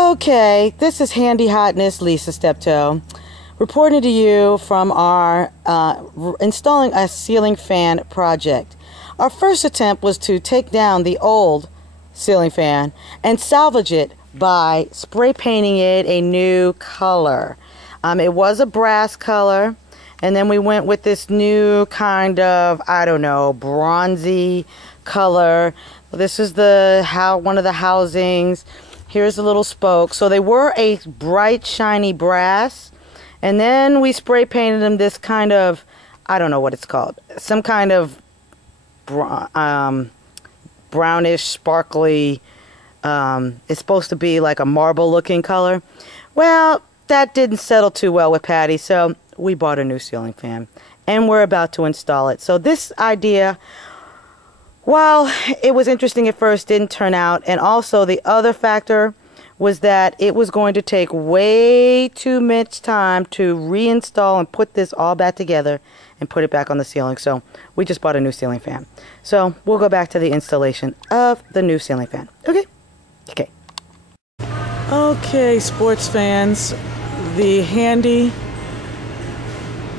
Okay, this is Handy HotNESS Lisa Steptoe reporting to you from our installing a ceiling fan project. Our first attempt was to take down the old ceiling fan and salvage it by spray painting it a new color. It was a brass color, and then we went with this new kind of, I don't know, bronzy color. This is one of the housings. Here's the little spoke. So they were a bright, shiny brass. And then we spray painted them this kind of, I don't know what it's called. Some kind of brownish, sparkly, it's supposed to be like a marble looking color. Well, that didn't settle too well with Patty, so we bought a new ceiling fan. And we're about to install it. So this idea, while it was interesting at first, didn't turn out. And also the other factor was that it was going to take way too much time to reinstall and put this all back together and put it back on the ceiling. So we just bought a new ceiling fan. So we'll go back to the installation of the new ceiling fan. Okay? Okay. Okay, sports fans. The Handy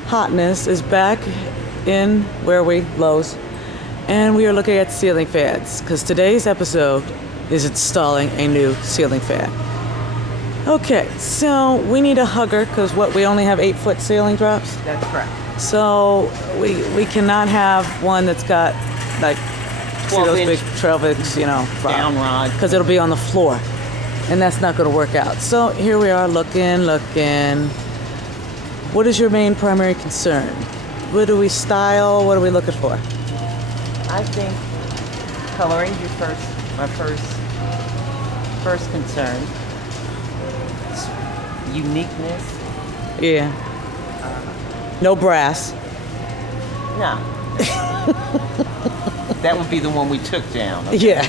HotNESS is back in Lowe's. And we are looking at ceiling fans because today's episode is installing a new ceiling fan. Okay, so we need a hugger because we only have 8-foot ceiling drops. That's correct. So we cannot have one that's got like 12-inch, down rod, because it'll be on the floor, and that's not going to work out. So here we are looking. What is your main primary concern? What do we style? What are we looking for? I think coloring is my first concern. Uniqueness. Yeah. No brass. No. That would be the one we took down. Okay? Yeah.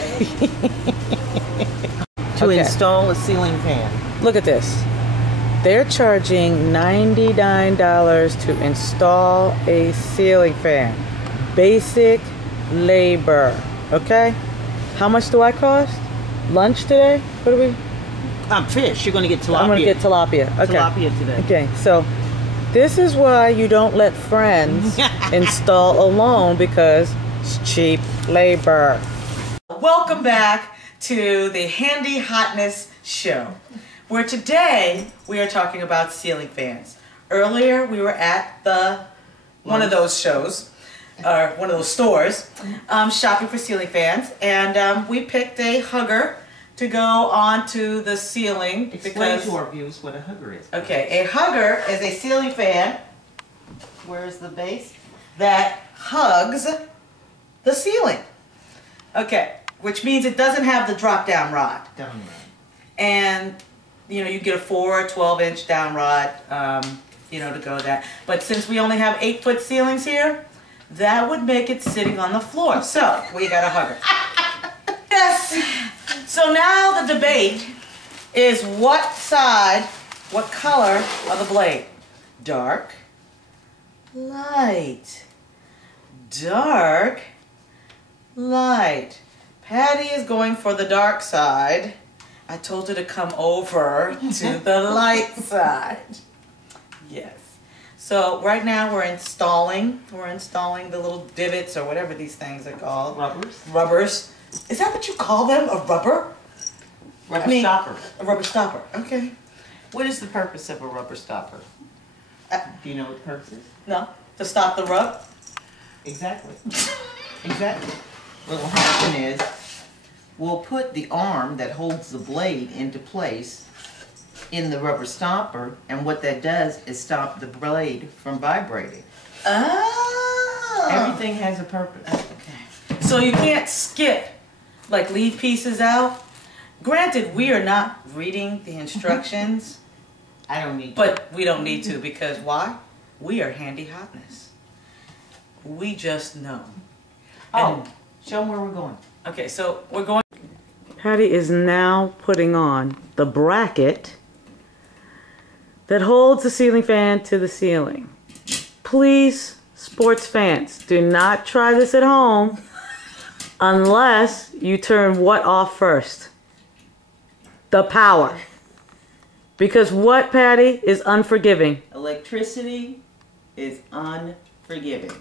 To install a ceiling fan. Look at this. They're charging $99 to install a ceiling fan. Basic labor. Okay? How much do I cost? Lunch today? What do we? Fish. You're going to get tilapia. I'm going to get tilapia. Okay. Tilapia today. Okay, so this is why you don't let friends install alone, because it's cheap labor. Welcome back to the Handy HotNESS show, where today we are talking about ceiling fans. Earlier we were at one of those shows, or one of those stores, shopping for ceiling fans, and we picked a hugger to go onto the ceiling. Explain to our viewers what a hugger is. Okay, a hugger is a ceiling fan, where's the base, that hugs the ceiling. Okay, which means it doesn't have the drop down rod. And you get a 4 or 12-inch down rod, to go with that. But since we only have 8-foot ceilings here, that would make it sitting on the floor. So we got a hugger. Yes. So now the debate is what color of the blade? Dark, light, dark, light. Patty is going for the dark side. I told her to come over to the light side. Yes. So right now we're installing the little divots, or whatever these things are called. Rubbers. Is that what you call them? A rubber? Stopper. A rubber stopper. Okay. What is the purpose of a rubber stopper? Do you know what the purpose is? No. To stop the rub? Exactly. Exactly. What will happen is we'll put the arm that holds the blade into place in the rubber stopper, and what that does is stop the blade from vibrating. Oh. Everything has a purpose. Okay. So you can't skip, leave pieces out. Granted, we are not reading the instructions. I don't need to. But we don't need to, because why? We are Handy HotNESS. We just know. Oh, show them where we're going. Okay, so we're going. Patty is now putting on the bracket that holds the ceiling fan to the ceiling. Please, sports fans, do not try this at home unless you turn what off first? The power. Because what, Patty, is unforgiving? Electricity is unforgiving.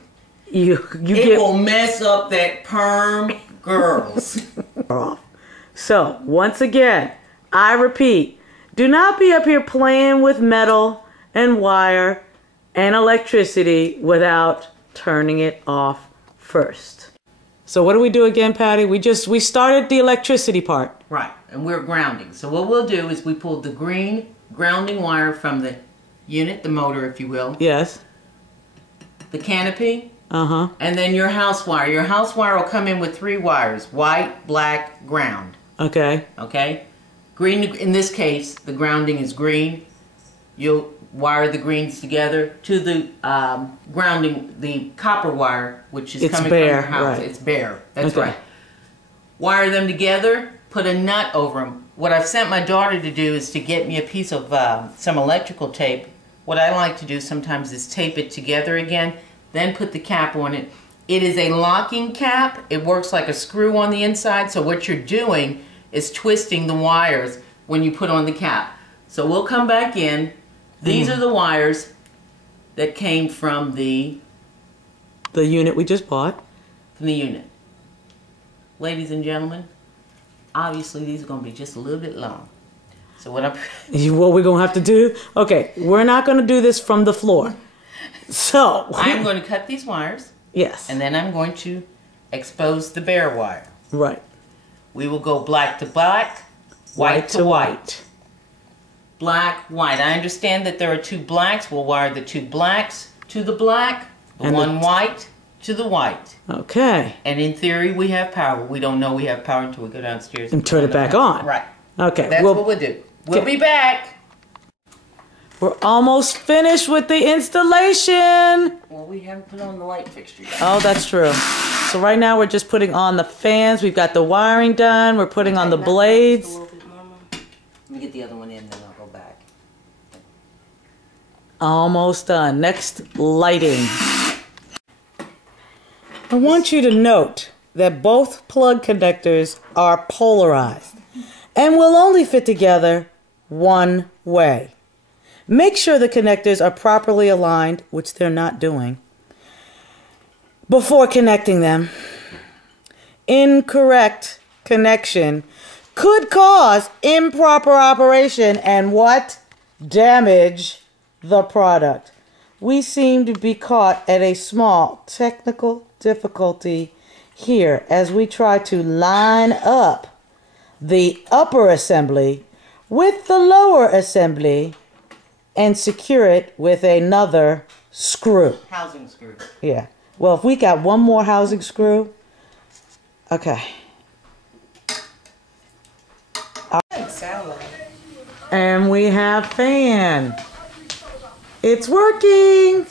It will mess up that perm, girls. So, once again, I repeat, do not be up here playing with metal and wire and electricity without turning it off first. So what do we do again, Patty? We started the electricity part. Right, and we're grounding. So what we'll do is we pull the green grounding wire from the unit, the motor, if you will. Yes. The canopy. Uh-huh. And then your house wire. Your house wire will come in with 3 wires. White, black, ground. Okay. Okay? Green, in this case, the grounding is green. You'll wire the greens together to the grounding, the copper wire, which is coming from your house. Right. It's bare. That's okay. right. Wire them together, put a nut over them. What I've sent my daughter to do is to get me a piece of some electrical tape. What I like to do sometimes is tape it together again, then put the cap on it. It is a locking cap. It works like a screw on the inside, so what you're doing is twisting the wires when you put on the cap. So we'll come back in. These are the wires that came from the unit we just bought. From the unit. Ladies and gentlemen, obviously these are going to be just a little bit long. So what we're going to have to do? Okay, we're not going to do this from the floor. So I'm going to cut these wires. Yes. And then I'm going to expose the bare wire. Right. We will go black to black, white to white. Black, white. I understand that there are 2 blacks. We'll wire the 2 blacks to the black, the 1 white to the white. Okay. And in theory, we have power. We don't know we have power until we go downstairs and turn it back on. Right. Okay. That's what we'll do. We'll be back. We're almost finished with the installation. Well, we haven't put on the light fixture yet. Oh, that's true. So right now we're just putting on the fans. We've got the wiring done. We're putting on the blades. Let me get the other one in, then I'll go back. Almost done. Next, lighting. I want you to note that both plug connectors are polarized and will only fit together one way. Make sure the connectors are properly aligned, which they're not doing, before connecting them. Incorrect connection could cause improper operation and what? Damage the product. We seem to be caught at a small technical difficulty here as we try to line up the upper assembly with the lower assembly and secure it with another screw. Housing screw. Yeah. Well, if we got one more housing screw, okay. And we have fan. It's working.